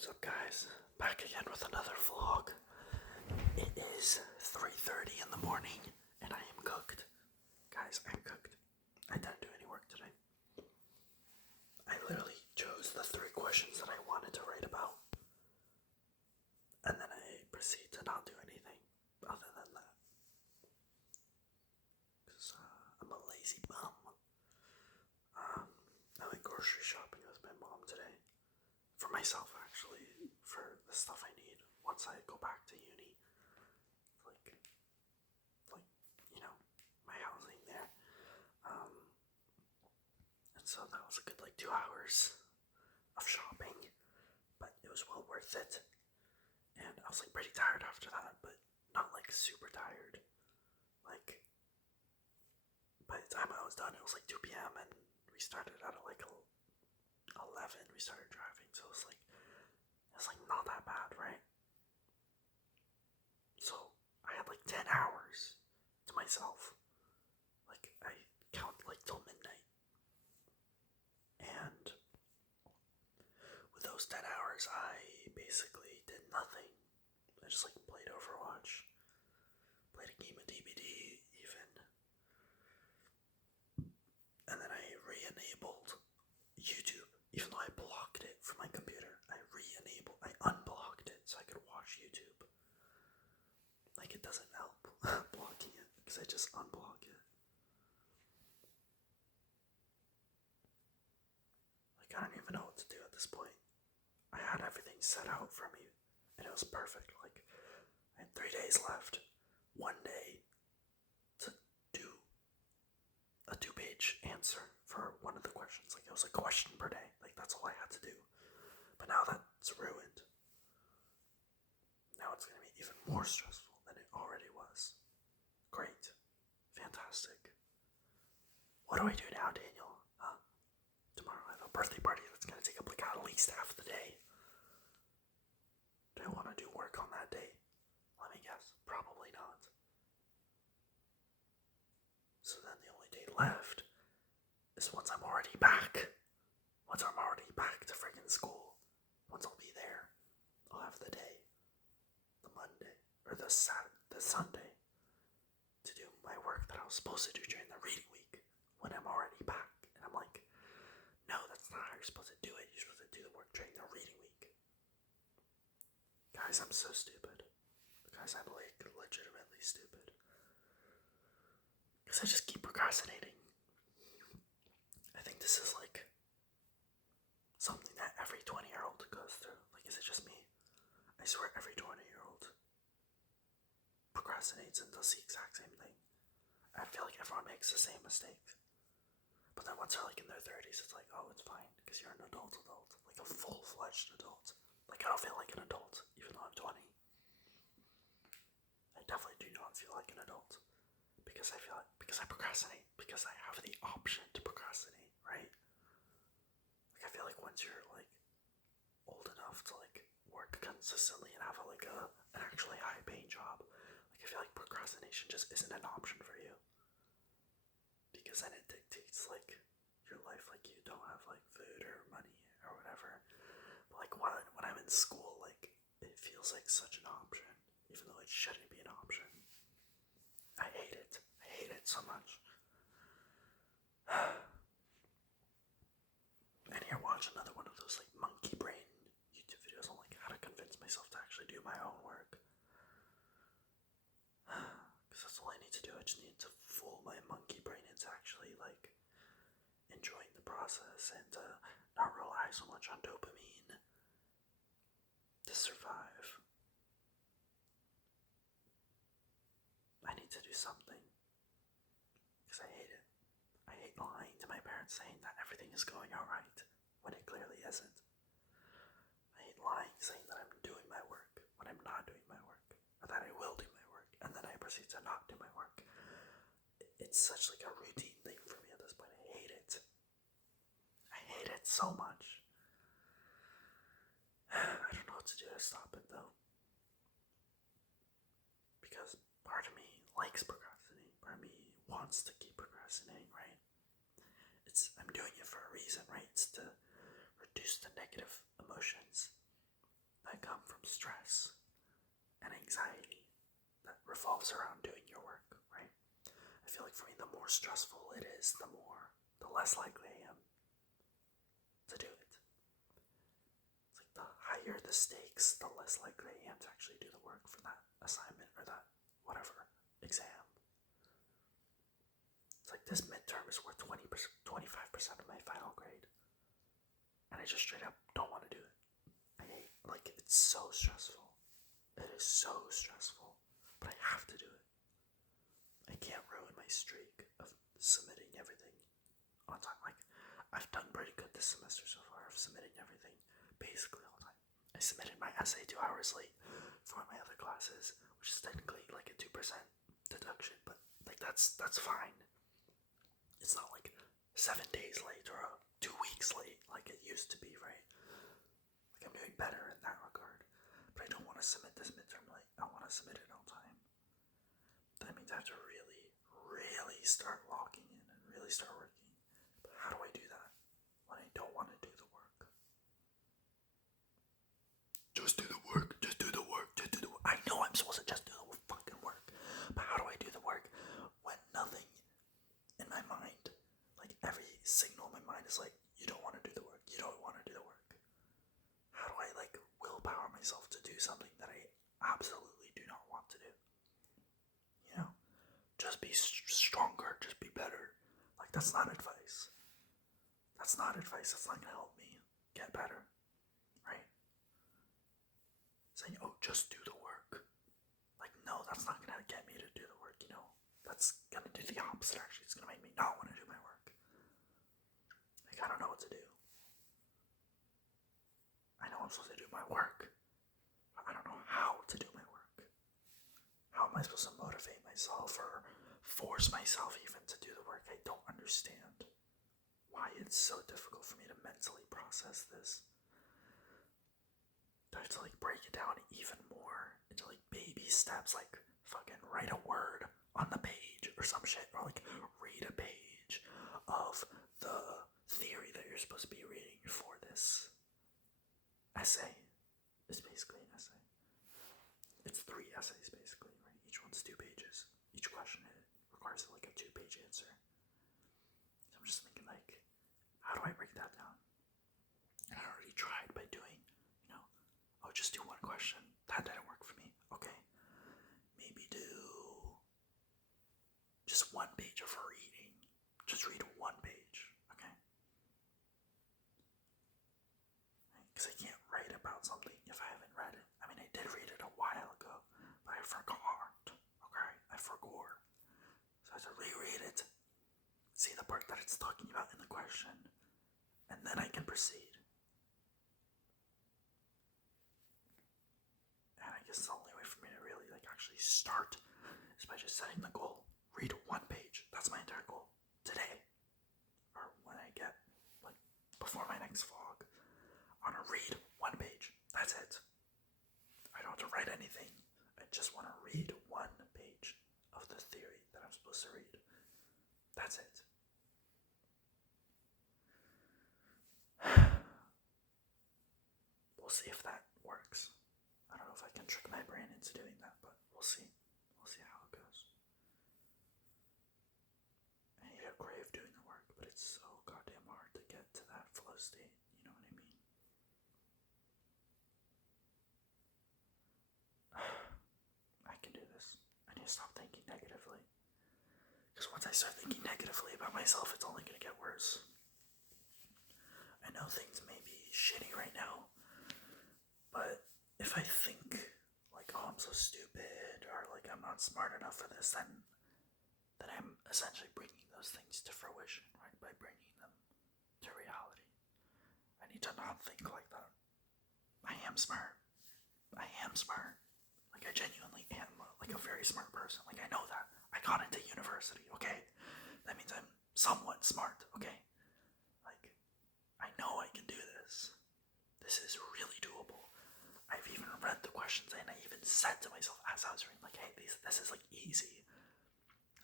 What's up, guys? Back again with another vlog. It is 3:30 in the morning and I am cooked. Guys, I'm cooked. I didn't do any work today. I literally chose the 3 questions that I wanted to write about, and then I proceed to not do anything other than that. Because I'm a lazy bum. I went grocery shopping with my mom today. For myself, actually, for the stuff I need once I go back to uni. Like, my housing there. And so that was a good, 2 hours of shopping, but it was well worth it. And I was, pretty tired after that, but not, super tired. By the time I was done, it was, 2 p.m., and we started at, 11, we started driving, so it was, not that bad, right? So, I had, 10 hours to myself. I count, till midnight. And with those 10 hours, I basically did nothing. I just, played Overwatch, played a game of DBD, even. And then I re-enabled YouTube, even though I blocked it from my computer. I unblocked it so I could watch YouTube. It doesn't help blocking it, because I just unblock it. I don't even know what to do at this point. I had everything set out for me, and it was perfect. I had 3 days left. 1 day to do a 2-page answer for one of the questions. It was a question per day. That's all I had to do. But now that's ruined. Now it's going to be even more stressful than it already was. Great. Fantastic. What do I do now, Daniel? Tomorrow I have a birthday party that's going to take up at least half the day. Do I want to do work on that day? Let me guess. Probably not. So then the only day left is once I'm already back. Once I'm already back to friggin' school. Once I'll be there, I'll have the day. The Monday. Or the Sunday. To do my work that I was supposed to do during the reading week. When I'm already back. And I'm like, no, that's not how you're supposed to do it. You're supposed to do the work during the reading week. Guys, I'm so stupid. Guys, I'm legitimately stupid. Because I just keep procrastinating. I think this is something that every 20-year-old goes through. Is it just me? I swear every 20-year-old procrastinates and does the exact same thing. I feel like everyone makes the same mistake. But then once they're in their 30s, it's oh, it's fine, because you're an adult. A full-fledged adult. I don't feel like an adult, even though I'm 20. I definitely do not feel like an adult. Because I procrastinate. Because I have the option to procrastinate, right? I feel once you're, old enough to, work consistently and have, an actually high-paying job, I feel like procrastination just isn't an option for you. Because then it dictates, your life, you don't have, food or money or whatever. But, when I'm in school, it feels like such an option, even though it shouldn't be an option. I hate it. I hate it so much. And here, watch another one of those, monkey brain YouTube videos on, how to convince myself to actually do my own work. Because that's all I need to do. I just need to fool my monkey brain into actually, enjoying the process and not rely so much on dopamine to survive. I need to do something. Because I hate it. I hate lying to my parents saying that everything is going alright when it clearly isn't. I hate lying saying that I'm doing my work when I'm not doing my work. Or that I will do my work and then I proceed to not do my work. It's such a routine thing for me at this point. I hate it. I hate it so much. I don't know what to do to stop it though. Because part of me likes procrastinating. Part of me wants to keep procrastinating, right? I'm doing it for a reason, right? It's to reduce the negative emotions from stress and anxiety that revolves around doing your work, right? I feel like for me, the more stressful it is, the less likely I am to do it. It's like the higher the stakes, the less likely I am to actually do the work for that assignment or that whatever exam. It's like this midterm is worth 25% of my final grade. And I just straight up don't want to do it. It's so stressful. It is so stressful. But I have to do it. I can't ruin my streak of submitting everything on time. I've done pretty good this semester so far of submitting everything basically on time. I submitted my essay 2 hours late for my other classes, which is technically like a 2% deduction, but that's fine. It's not like 7 days late or 2 weeks late like it used to be, right? I'm doing better in that regard. But I don't want to submit this midterm late. I want to submit it on time. That means I have to really, really start locking in and really start working. But how do I do that when I don't want to do the work? Just do the work. Just do the work. Just do the work. I know I'm supposed to just do the fucking work. But how do I do the work when nothing in my mind, like every signal in my mind is like, you don't want to do the work. You don't want to do the work. How do I willpower myself to do something that I absolutely do not want to do? You know, just be stronger, just be better. That's not advice. That's not advice. That's not gonna help me get better, right? Saying, oh, just do the work. No, that's not gonna get me to do the work. That's gonna do the opposite. Actually, it's gonna make me not want to do my work. I don't know what to do. I know I'm supposed to do my work, but I don't know how to do my work. How am I supposed to motivate myself or force myself even to do the work? I don't understand why it's so difficult for me to mentally process this. I have to break it down even more into baby steps, fucking write a word on the page or some shit, or read a page of the theory that you're supposed to be reading for this essay. Is basically an essay. It's 3 essays basically, right? Each one's 2 pages. Each question requires a 2-page answer. So I'm just thinking how do I break that down? And I already tried by doing, just do 1 question. That didn't work for me. Okay. Maybe do just 1 page of reading. Just read 1 page. Okay. Because I can't write about something if I haven't read it. I mean, I did read it a while ago, but I forgot. Okay, I forgot. So I have to reread it, see the part that it's talking about in the question, and then I can proceed. And I guess the only way for me to really actually start is by just setting the goal. Read 1 page. That's my entire goal today, or when I get before my next vlog. I want to read 1 page. That's it. I don't have to write anything. I just want to read 1 page of the theory that I'm supposed to read. That's it. We'll see if that works. I don't know if I can trick my brain into doing that, but we'll see. We'll see how it goes. I need to crave doing the work, but it's so goddamn hard to get to that flow state. You know what I mean? I can do this. I need to stop thinking negatively. Because once I start thinking negatively about myself, it's only going to get worse. I know things may be shitty right now, but if I think oh, I'm so stupid, or I'm not smart enough for this, then I'm essentially bringing those things to fruition, right? By bringing them to reality. I need to not think like that. I am smart. I am smart. I genuinely am a very smart person. I know that. I got into university, okay? That means I'm somewhat smart, okay? I know I can do this. This is really doable. I've even read the questions and I even said to myself as I was reading, hey, this is easy.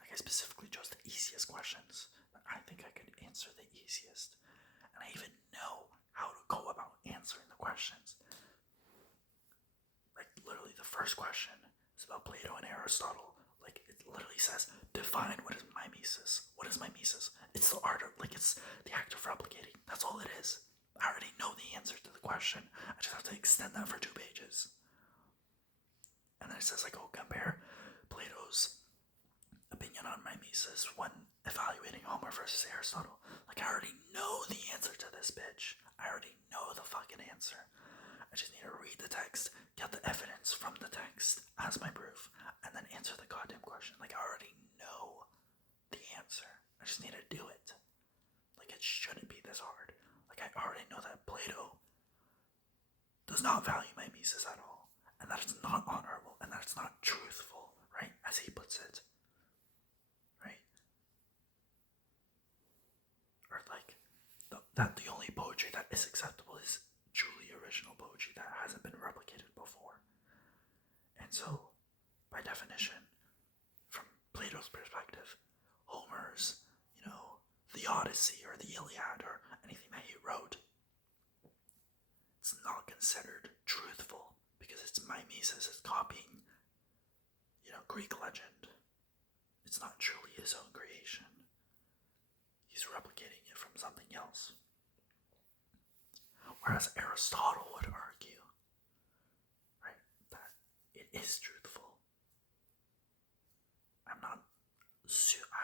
I specifically chose the easiest questions that I think I could answer the easiest. And I even know how to go about answering the questions. first question is about Plato and Aristotle. Like, it literally says, define what is mimesis. What is mimesis? It's the art of, like, it's the act of replicating. That's all it is. I already know the answer to the question. I just have to extend that for 2 pages. And then it says, like, oh, compare Plato's opinion on mimesis when evaluating Homer versus Aristotle. Like, I already know the answer to this, bitch. I already know the fucking answer. I just need to read the text, get the evidence from the text as my proof, and then answer the goddamn question. Like, I already know the answer. I just need to do it. Like, it shouldn't be this hard. Like, I already know that Plato does not value mimesis at all, and that it's not honorable, and that it's not truthful, right? As he puts it. Right? Or, like, that the only poetry that is acceptable is truly original poetry that hasn't been replicated before. And so, by definition, from Plato's perspective, Homer's, the Odyssey or the Iliad or anything that he wrote, it's not considered truthful because it's mimesis, it's copying, Greek legend. It's not truly his own creation. He's replicating it from something else. Whereas Aristotle would argue, right, that it is truthful. I'm not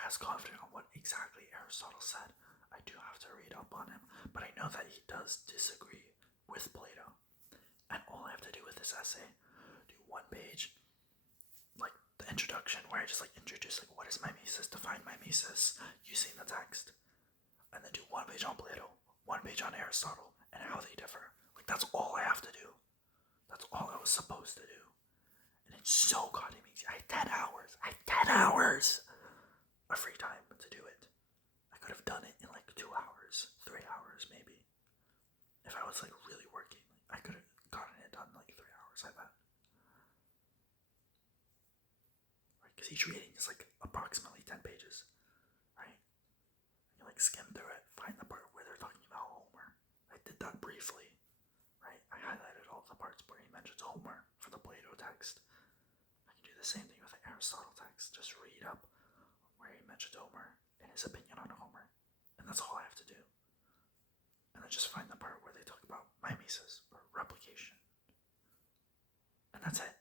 as confident on what exactly Aristotle said. I do have to read up on him, but I know that he does disagree with Plato. And all I have to do with this essay, do 1 page, like the introduction, where I just like introduce like what is mimesis, define mimesis using the text, and then do 1 page on Plato, 1 page on Aristotle, and how they differ. Like, that's all I have to do. That's all I was supposed to do. And it's so goddamn easy. I had 10 hours. Of free time to do it. I could have done it in like 2 hours, 3 hours maybe. If I was like really working, I could have gotten it done in like 3 hours, I bet. Right? Because each reading is like approximately 10 pages. Right? You like skim through it, find the part where they're talking about Homer. I did that briefly. Right? I highlighted all the parts where he mentions Homer for the Plato text. I can do the same thing with the Aristotle text. Just read up where he mentioned Homer and his opinion on Homer. And that's all I have to do. And then just find the part where they talk about mimesis or replication. And that's it.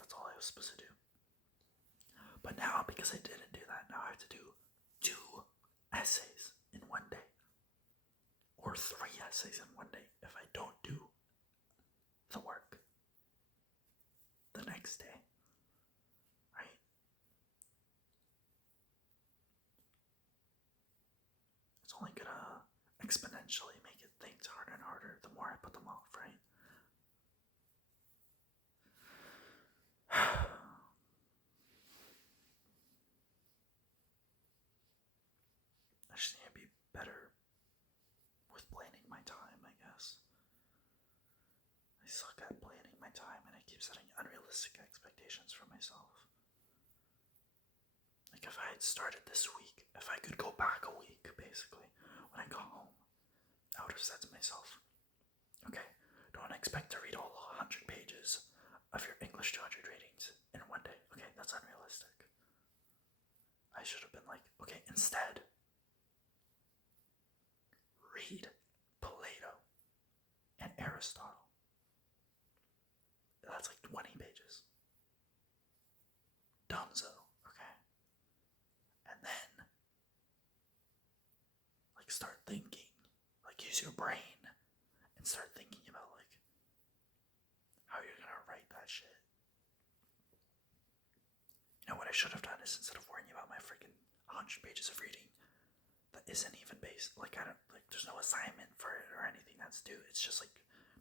That's all I was supposed to do. But now, because I didn't do that, now I have to do 2 essays in 1 day. Or 3 essays in 1 day if I don't do the work the next day. Right? It's only gonna exponentially make things harder and harder the more I put them off, right? I just need to be better with planning my time, I guess. I suck at planning my time and I keep setting unrealistic expectations for myself. Like, if I had started this week, if I could go back a week, basically, when I got home, I would have said to myself, okay, don't expect to read all 100 pages of your English 200 readings in 1 day. Okay, that's unrealistic. I should have been like, okay, instead, read Plato and Aristotle. That's like 20 pages. Dunzo, okay? And then, like, start thinking. Like, use your brain and start thinking about, like, how you're gonna write that shit. You know what I should have done is, instead of worrying about my freaking 100 pages of reading that isn't even based, like, there's no assignment for it or anything that's due. It's just like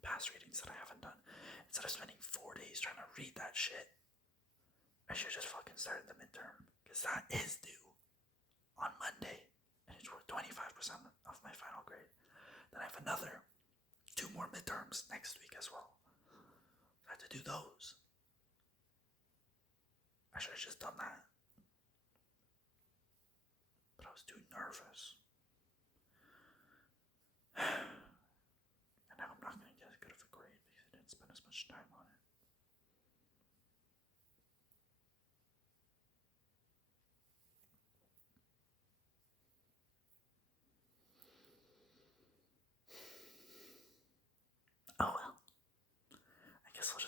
past readings that I haven't done. Instead of spending 4 days trying to read that shit, I should just fucking start the midterm, because that is due on Monday, and it's worth 25% of my final grade. Then I have another 2 more midterms next week as well. I have to do those. I should have just done that. But I was too nervous. And now I'm not going to get as good of a grade because I didn't spend as much time on it.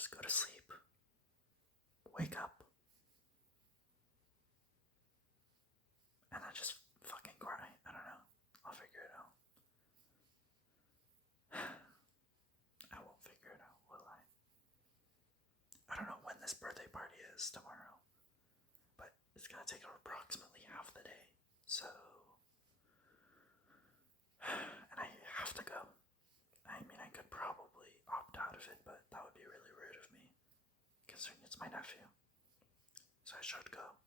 just go to sleep, wake up, and then just fucking cry. I don't know. I'll figure it out. I won't figure it out, will I? I don't know when this birthday party is tomorrow, but it's gonna take approximately half the day. So, and I have to go. I mean, I could probably opt out of it, but that would be really rude of me, considering it's my nephew. So I should go.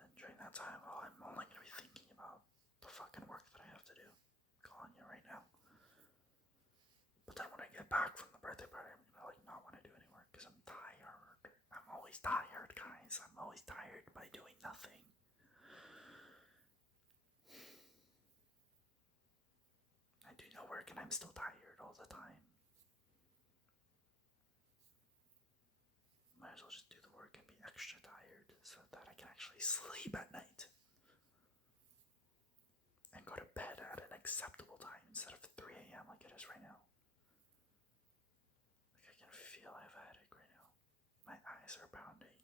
Then during that time, well, I'm only gonna be thinking about the fucking work that I have to do. I'm calling you right now. But then when I get back from the birthday party, I'm gonna like not want to do any work because I'm tired. I'm always tired, guys. I'm always tired by doing nothing. I do no work and I'm still tired all the time. Might as well just do the work and be extra tired so that I can actually sleep at night. And go to bed at an acceptable time instead of 3 a.m. like it is right now. Like I can feel I have a headache right now. My eyes are pounding.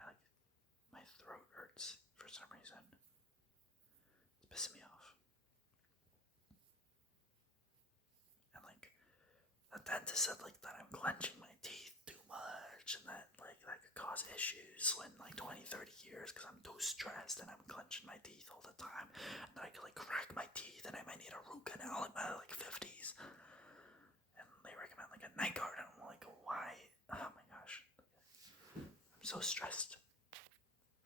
And like my throat hurts for some reason. It's pissing me off. And like the dentist said like that I'm clenching my teeth too much and that like that could cause issues when like 20-30 years because I'm too stressed and I'm clenching my teeth all the time and that I could like crack my teeth and I might need a root canal in my like 50s. And they recommend like a night guard and I'm like, why? Oh my gosh. I'm so stressed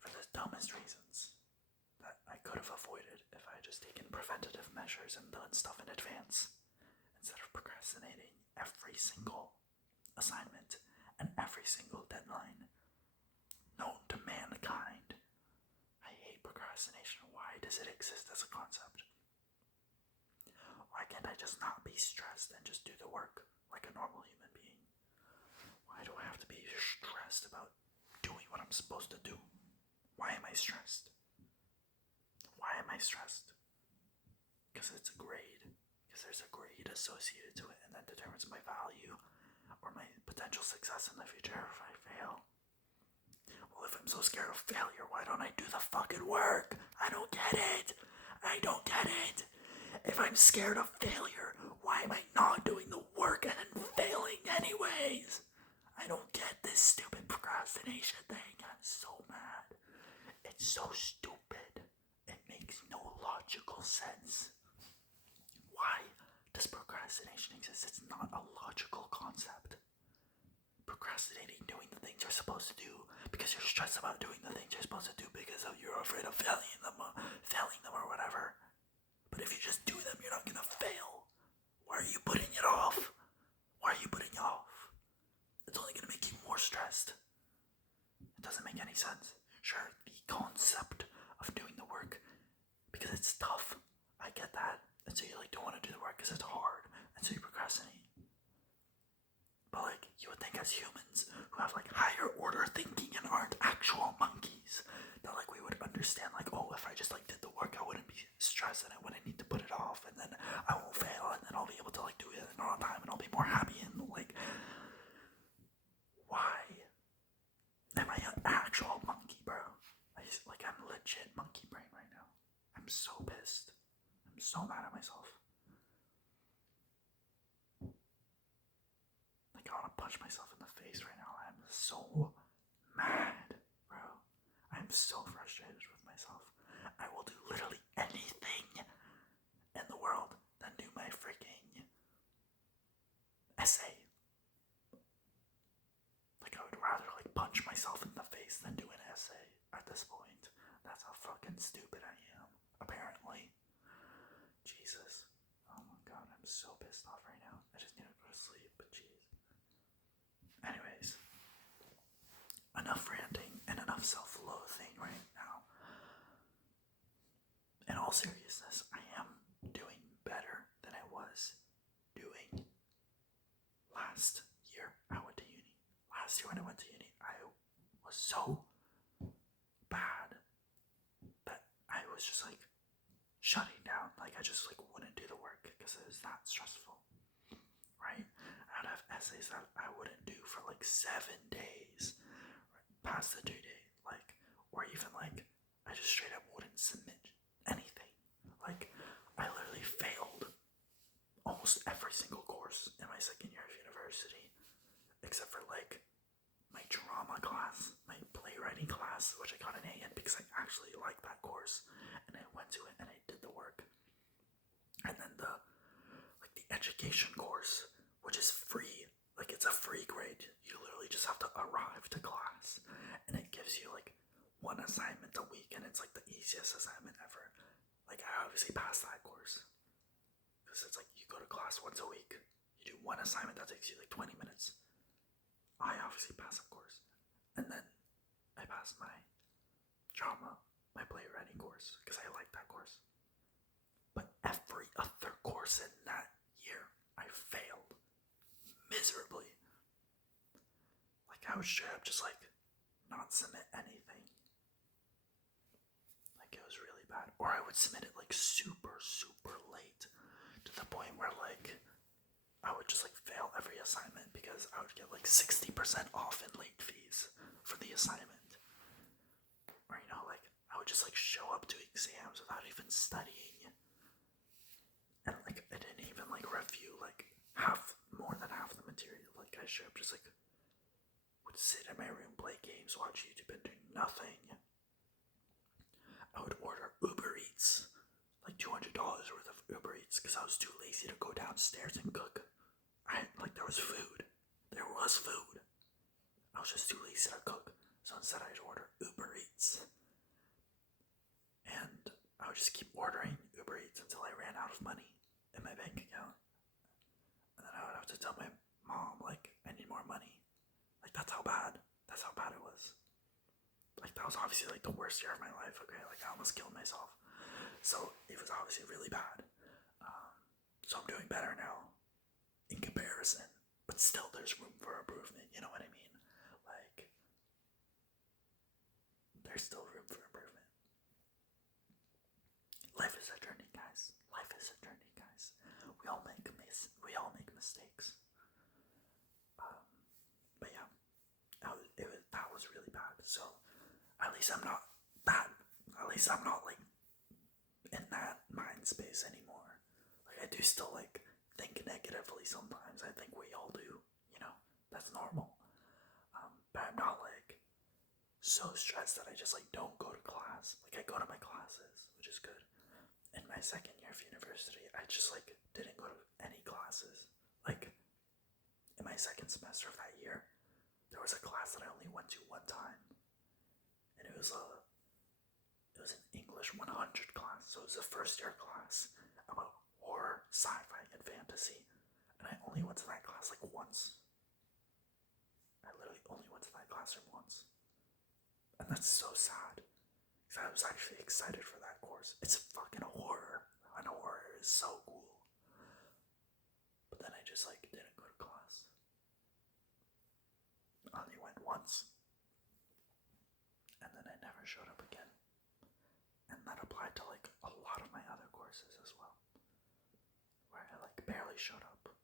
for the dumbest reasons that I could have avoided if I had just taken preventative measures and done stuff in advance instead of procrastinating every single assignment and every single deadline known to mankind. I hate procrastination. Why does it exist as a concept? Why can't I just not be stressed and just do the work like a normal human being? Why do I have to be stressed about doing what I'm supposed to do? Why am I stressed? Why am I stressed? Because it's a grade. Because there's a grade associated to it and that determines my value or my potential success in the future if I fail. Well, if I'm so scared of failure, why don't I do the fucking work? I don't get it. I don't get it. If I'm scared of failure, why am I not doing the work and then failing anyways? I don't get this stupid procrastination thing. I'm so mad. It's so stupid. It makes no logical sense. Why does procrastination exist? It's not a logical concept. Procrastinating doing the things you're supposed to do because you're stressed about doing the things you're supposed to do because you're afraid of failing them or whatever. But if you just do them, you're not gonna fail. Why are you putting it off? Why are you putting it off? It's only gonna make you more stressed. It doesn't make any sense. Sure, the concept of doing the work because it's tough. I get that. And so you like don't want to do the work because it's hard. And so you procrastinate. But like you would think as humans who have like higher order thinking and aren't actual monkeys, that like we would understand like, oh, if I just like did the work, I wouldn't be stressed and I wouldn't need to put it off and then I won't fail and then I'll be able to like do it on time and I'll be more happy and like why am I an actual monkey, bro? I'm legit monkey brain right now. I'm so pissed. I'm so mad at myself. Like I want to punch myself in the face right now. I'm so mad, bro. I'm so frustrated with myself. I will do literally anything in the world than do my freaking essay. Like I would rather like punch myself in the face than do an essay at this point. That's how fucking stupid I am, apparently. Jesus. Oh my god, I'm so pissed off right now. I just need to go to sleep, but jeez. Anyways, enough ranting and enough self-loathing right now. In all seriousness, I am doing better than I was doing last year I went to uni. Last year when I went to uni, I was so bad that I was just like shutting down. Like I just like wouldn't do the work because it was that stressful. Right? I'd have essays that like 7 days past the due date, like, or even like I just straight up wouldn't submit anything. Like, I literally failed almost every single course in my second year of university, except for like my drama class, my playwriting class, which I got an A in because I actually liked that course, and I went to it and I did the work. And then the education course, which is free, like it's a free grade. You literally just have to arrive to class, and it gives you like one assignment a week, and it's like the easiest assignment ever. Like, I obviously passed that course because it's like you go to class once a week, you do one assignment that takes you like 20 minutes. I obviously passed that course, and then I passed my drama, my playwriting course, because I like that course. But every other course in that year, I failed miserably. Like, I would straight up just like not submit anything. Like, it was really bad. Or I would submit it like super, super late, to the point where like I would just like fail every assignment because I would get like 60% off in late fees for the assignment. Or, you know, like I would just like show up to exams without even studying. And like I didn't even like review like more than half the material. Like, I should have just like would sit in my room, play games, watch YouTube, and do nothing. I would order Uber Eats, like $200 worth of Uber Eats, because I was too lazy to go downstairs and cook. There was food. There was food. I was just too lazy to cook. So instead I'd order Uber Eats. And I would just keep ordering Uber Eats until I ran out of money in my bank account. And then I would have to tell my mom, like, I need more money. Like, that's how bad it was. Like, that was obviously like the worst year of my life, okay? Like, I almost killed myself. So it was obviously really bad. So I'm doing better now in comparison, but still there's room for improvement, you know what I mean? Like, there's still room for improvement. Life is a journey, guys. Life is a journey, guys. We all make mistakes. But yeah, that was really bad. So at least I'm not like in that mind space anymore. Like, I do still like think negatively sometimes. I think we all do, you know, that's normal. But I'm not like so stressed that I just like don't go to class. Like, I go to my classes, which is good. In my second year of university, I just like didn't go to any classes. Like, in my second semester of that year, there was a class that I only went to one time, and it was an English 100 class. So it was a first year class about horror, sci-fi, and fantasy, and I only went to that class like once. I literally only went to that classroom once, and that's so sad because I was actually excited for that course. It's fucking horror, and horror is so cool. But then I just like didn't go to class. I only went once, and then I never showed up again. And that applied to like a lot of my other courses as well, where I like barely showed up.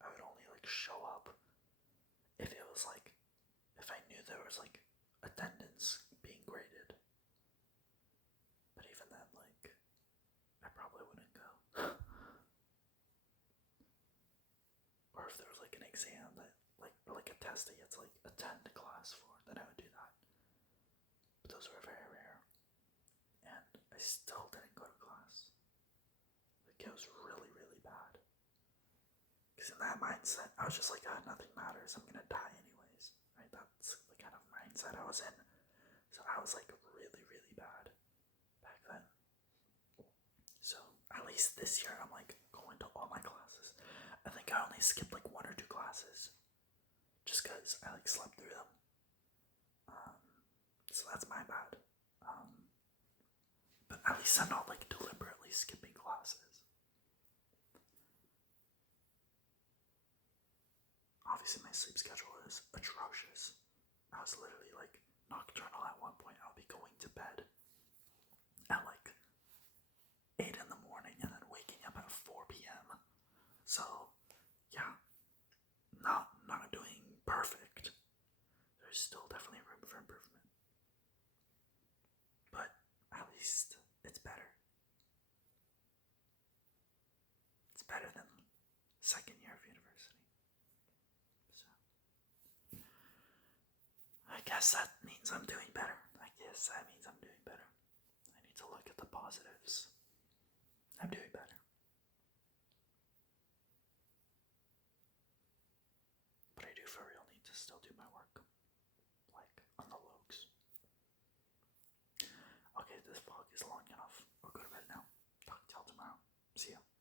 I would only like show up if it was like, if I knew there was like attendance being graded. But even then, like, I probably wouldn't go. Or if there was like an exam that or like a test that you had to like attend class for, then I would do that. But those were very rare. And I still didn't go to class. Like, it was really, really bad. Because in that mindset, I was just like, nothing matters. I'm gonna die anyways. Right? That's the kind of mindset I was in. So I was like really, really bad back then. So at least this year, I'm like going to all my classes. I think I only skipped like 1 or 2 classes, just because I like slept through them. So that's my bad. But at least I'm not like deliberately skipping classes. Obviously, my sleep schedule is atrocious. I was literally like nocturnal at one point. I'll be going to bed at like 8 in the morning and then waking up at 4 p.m. So yeah, not doing perfect. there's still definitely room for improvement. But at least it's better. It's better than second year of university. So I guess that means I'm doing better. I guess that means I'm doing better. I need to look at the positives. I'm doing better. But I do for real need to still do my work. Like, on the logs. Okay, this vlog is long enough. I'll go to bed now. Talk to y'all tomorrow. See ya.